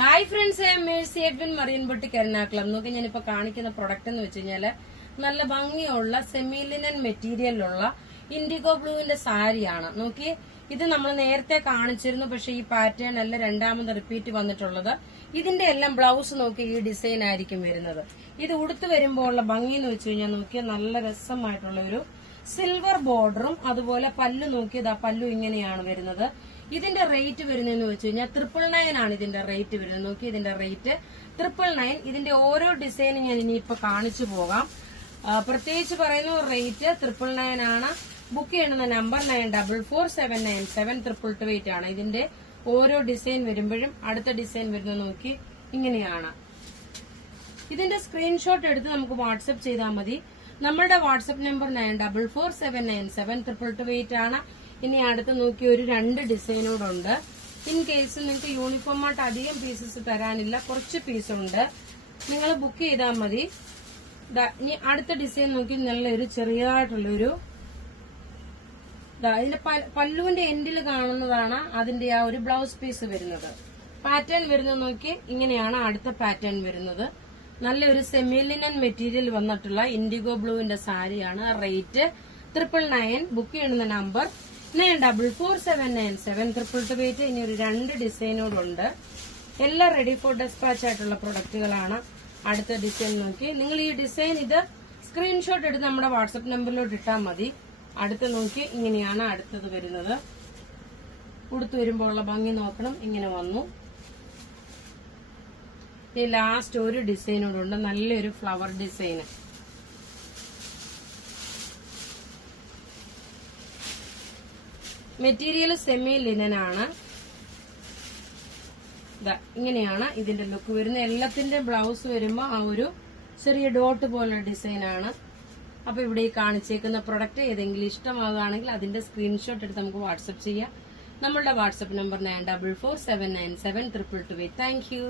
Hi friends, Mercy Edwin മറിയൻ boutique Ernakulam. നോക്കി ഞാനിപ്പോ കാണിക്കുന്ന പ്രൊഡക്റ്റ് എന്ന് വെച്ച് കഴിഞ്ഞാല് നല്ല ഭംഗിയുള്ള സെമി ലിനൻ മെറ്റീരിയലിലുള്ള ഇൻഡിഗോ ബ്ലൂവിന്റെ സാരിയാണ്. നോക്കി, ഇത് നമ്മൾ നേരത്തെ കാണിച്ചിരുന്നു, പക്ഷെ ഈ പാറ്റേൺ അല്ല രണ്ടാമത് റിപ്പീറ്റ് വന്നിട്ടുള്ളത്. ഇതിന്റെ എല്ലാം ബ്ലൗസ് നോക്കി ഈ ഡിസൈൻ ആയിരിക്കും വരുന്നത്. ഇത് ഉടുത്ത് വരുമ്പോൾ ഉള്ള ഭംഗി എന്ന് വെച്ച് കഴിഞ്ഞാൽ നോക്കിയാൽ നല്ല രസമായിട്ടുള്ള ഒരു സിൽവർ ബോർഡറും അതുപോലെ പല്ലു നോക്കിയത് ആ പല്ലു ഇങ്ങനെയാണ് വരുന്നത്. ഇതിന്റെ റേറ്റ് വരുന്നതെന്ന് വെച്ച് കഴിഞ്ഞാൽ 999 ആണ് ഇതിന്റെ റേറ്റ് വരുന്നത്. നോക്കി, ഇതിന്റെ റേറ്റ് 999. ഇതിന്റെ ഓരോ ഡിസൈനും ഞാൻ ഇനിയിപ്പോ കാണിച്ചു പോകാം. പ്രത്യേകിച്ച് പറയുന്ന റേറ്റ് 999 ആണ്. ബുക്ക് ചെയ്യുന്ന നമ്പർ 9447972228 ആണ്. ഇതിന്റെ ഓരോ ഡിസൈൻ വരുമ്പോഴും അടുത്ത ഡിസൈൻ വരുന്നത് നോക്കി ഇങ്ങനെയാണ്. ഇതിന്റെ സ്ക്രീൻഷോട്ട് എടുത്ത് നമുക്ക് വാട്സ്ആപ്പ് ചെയ്താൽ മതി. നമ്മളുടെ വാട്സ്ആപ്പ് നമ്പർ 9447972228 ആണ്. ഇനി അടുത്ത് നോക്കി ഒരു 2 ഡിസൈനോടുണ്ട്. ഇൻ കേസ് നിങ്ങൾക്ക് യൂണിഫോം ആയിട്ട് അധികം പീസസ് തരാനില്ല, കുറച്ച് പീസ് ഉണ്ട്, നിങ്ങൾ ബുക്ക് ചെയ്താൽ മതി. ഇനി അടുത്ത ഡിസൈൻ നോക്കി നല്ലൊരു ചെറിയതായിട്ടുള്ളൊരു ഇതിന്റെ പല്ലുവിന്റെ എൻഡിൽ കാണുന്നതാണ് അതിന്റെ ആ ഒരു ബ്ലൗസ് പീസ് വരുന്നത്. പാറ്റേൺ വരുന്നത് നോക്കി ഇങ്ങനെയാണ് അടുത്ത പാറ്റേൺ വരുന്നത്. നല്ലൊരു സെമി ലിനൻ മെറ്റീരിയൽ വന്നിട്ടുള്ള ഇൻഡിഗോ ബ്ലൂവിന്റെ സാരിയാണ്. റേറ്റ് 999. ബുക്ക് ചെയ്യുന്ന നമ്പർ 9447972228. ഇനി ഒരു 2 ഡിസൈനോടുണ്ട്. എല്ലാം റെഡി ഫോർ ഡെസ്പാച്ച് ആയിട്ടുള്ള പ്രൊഡക്റ്റുകളാണ്. അടുത്ത ഡിസൈൻ നോക്കി നിങ്ങൾ ഈ ഡിസൈൻ ഇത് സ്ക്രീൻഷോട്ട് എടുത്ത് നമ്മുടെ വാട്സ്ആപ്പ് നമ്പറിലോട്ട് ഇട്ടാൽ മതി. അടുത്ത് നോക്കി ഇങ്ങനെയാണ് അടുത്തത് വരുന്നത്. ഉടുത്ത് വരുമ്പോൾ ഉള്ള ഭംഗി നോക്കണം. ഇങ്ങനെ വന്നു. ഈ ലാസ്റ്റ് ഒരു ഡിസൈനോടുണ്ട്, നല്ലൊരു ഫ്ലവർ ഡിസൈന്. മെറ്റീരിയൽ സെമി ലിനൻ ആണ്. ഇങ്ങനെയാണ് ഇതിന്റെ ലുക്ക് വരുന്നത്. എല്ലാത്തിന്റെ ബ്ലൗസ് വരുമ്പോ ആ ഒരു ചെറിയ ഡോട്ട് പോലുള്ള ഡിസൈൻ ആണ്. അപ്പൊ ഇവിടെ ഈ കാണിച്ചേക്കുന്ന പ്രൊഡക്റ്റ് ഏതെങ്കിലും ഇഷ്ടമാവുകയാണെങ്കിൽ അതിന്റെ സ്ക്രീൻഷോട്ട് എടുത്ത് നമുക്ക് വാട്സ്ആപ്പ് ചെയ്യാം. നമ്മളുടെ വാട്സ്ആപ്പ് നമ്പർ 9447972228. Thank you.